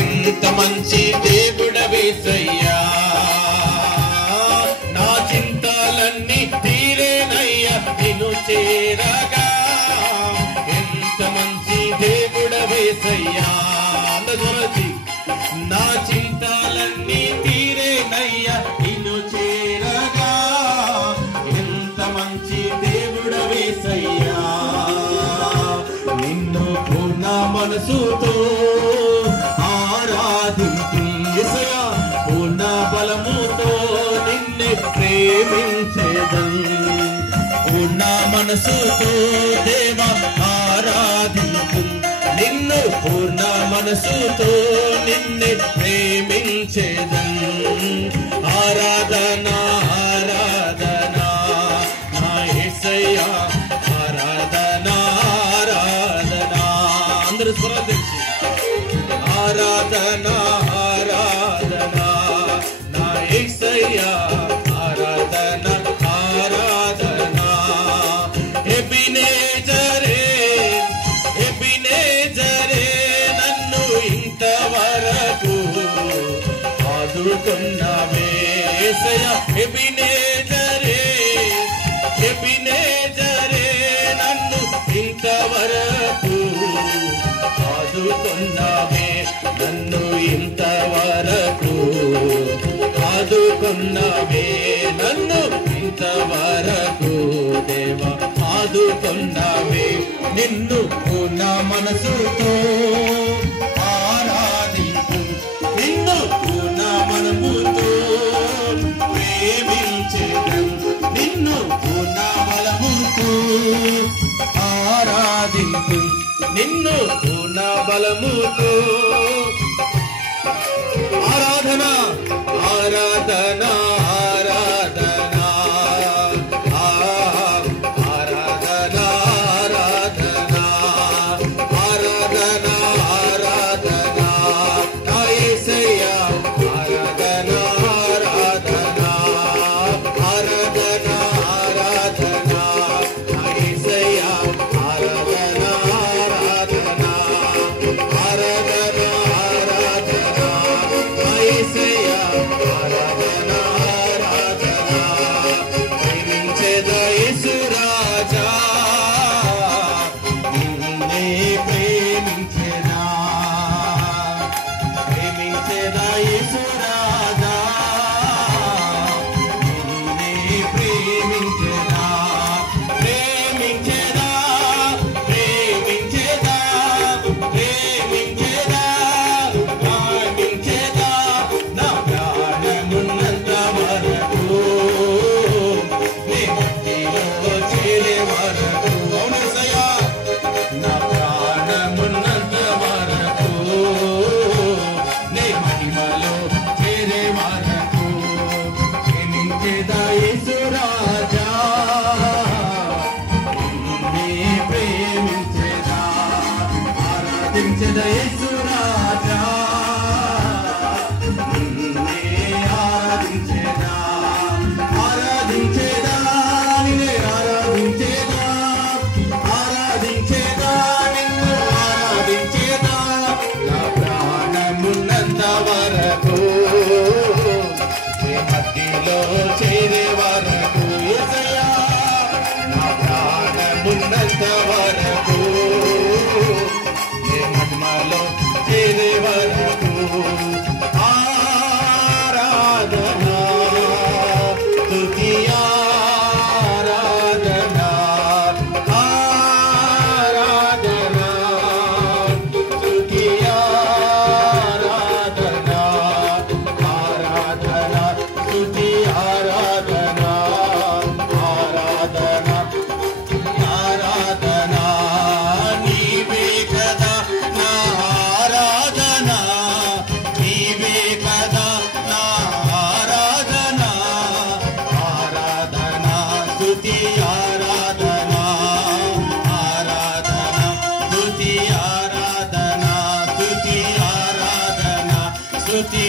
ఎంత మంచి దేవుడవేసయ్యా, నా చింతలన్నీ తీరేనయ్యా నిన్ను చేరగా. ఎంత మంచి దేవుడవేసయ్యా, నా చింతలన్నీ తీరేనయ్యా నిన్ను చేరగా. ఎంత మంచి దేవుడవేసయ్యా, నిన్ను పూర్ణ మనసుతో ఆరాధించేసయ్యా, పూర్ణ బలముతో నిన్నే ప్రేమించేదం. పూర్ణ మనసుతో దేవా ఆరాధించు, నిన్ను పూర్ణ మనసుతో నిన్నే ప్రేమించేదం. ఆరాధన ఆరాధన నా యేసయ్యా, ఆరాధన ఆరాధన. అందరూ స్వరం తెచ్చి ఆరాధన ఆరాధన నా యేసయ్యా, ఆరాధన ఆరాధన. ఎబినేజరే ఎబినేజరే నన్ను ఇంతవరకు ఆదుకున్నావే యేసయ్యా. ఎబినేజరే ఎబినేజరే నన్ను ఇంతవరకు ఆదుకున్నావే, నన్ను ఇంతవరకు ఆదుకున్నావే, నన్ను ఇంతవరకు దేవా ఆదుకున్నావే. నిన్ను పూర్ణ మనసుతో ఆరాధించు, నిన్ను పూర్ణ మనముతో ప్రేమించేదం. నిన్ను పూర్ణ బలముతో ఆరాధించు, నిన్ను పూర్ణ బలముతో. ఆరాధన ఆరాధన ఆరాధన ఆరాధన ఆరాధన ఆరాధన ఆరాధన నా యేసయ్యా, ఆరాధన ఆరాధన ఆరాధన ఆరాధన నా యేసయ్యా, ఆరాధన ఆరాధన ఆరాధన ఆరాధన నా యేసయ్యా, ఆరాధన ఆరాధన. ప్రేమించేదా యేసు రాజా, నిన్నే ప్రేమించేదా, ప్రేమించేదా యేసు రాజా, నిన్నే ప్రేమించేదా, ప్రేమించేదా ప్రేమించేదా ప్రేమించేదా ప్రేమించేదా నా ప్రాణమున్నంత వరకు, నీ మట్టిలో చేరే వరకు. అవునయ్యా, నా ప్రాణమున్నంత వరకు, నీ మహిమలో చేరే వరకు. ప్రేమించేదా యేసు రాజా, నిన్నే ప్రేమించేదా, ఆరాధించేదా యేసు రాజా, నిన్నే ఆరాధించేదా, ఆరాధించేదా నిన్నే ఆరాధించేదా, ఆరాధించేదా నిన్ను ఆరాధించేదా నా ప్రాణమున్నంత వరకు, నీ మట్టిలో చేరే వరకు. యేసయ్యా, నా ప్రాణమున్నంత వరకు, నీ మహిమలో చేరే వరకు. ఆరాధన స్తుతి ఆరాధన ఆరాధన స్తుతి ఆరాధన ఆరాధన స్తుతి ఆరాధన ఆరాధన ఆరాధన. నీవే కదా నా ఆరాధన, నీవే కదా నా ఆరాధన, ఆరాధన స్తుతి ఆరాధన ఆరాధన స్తుతి ఆరాధన స్తుతి ఆరాధన స్తుతి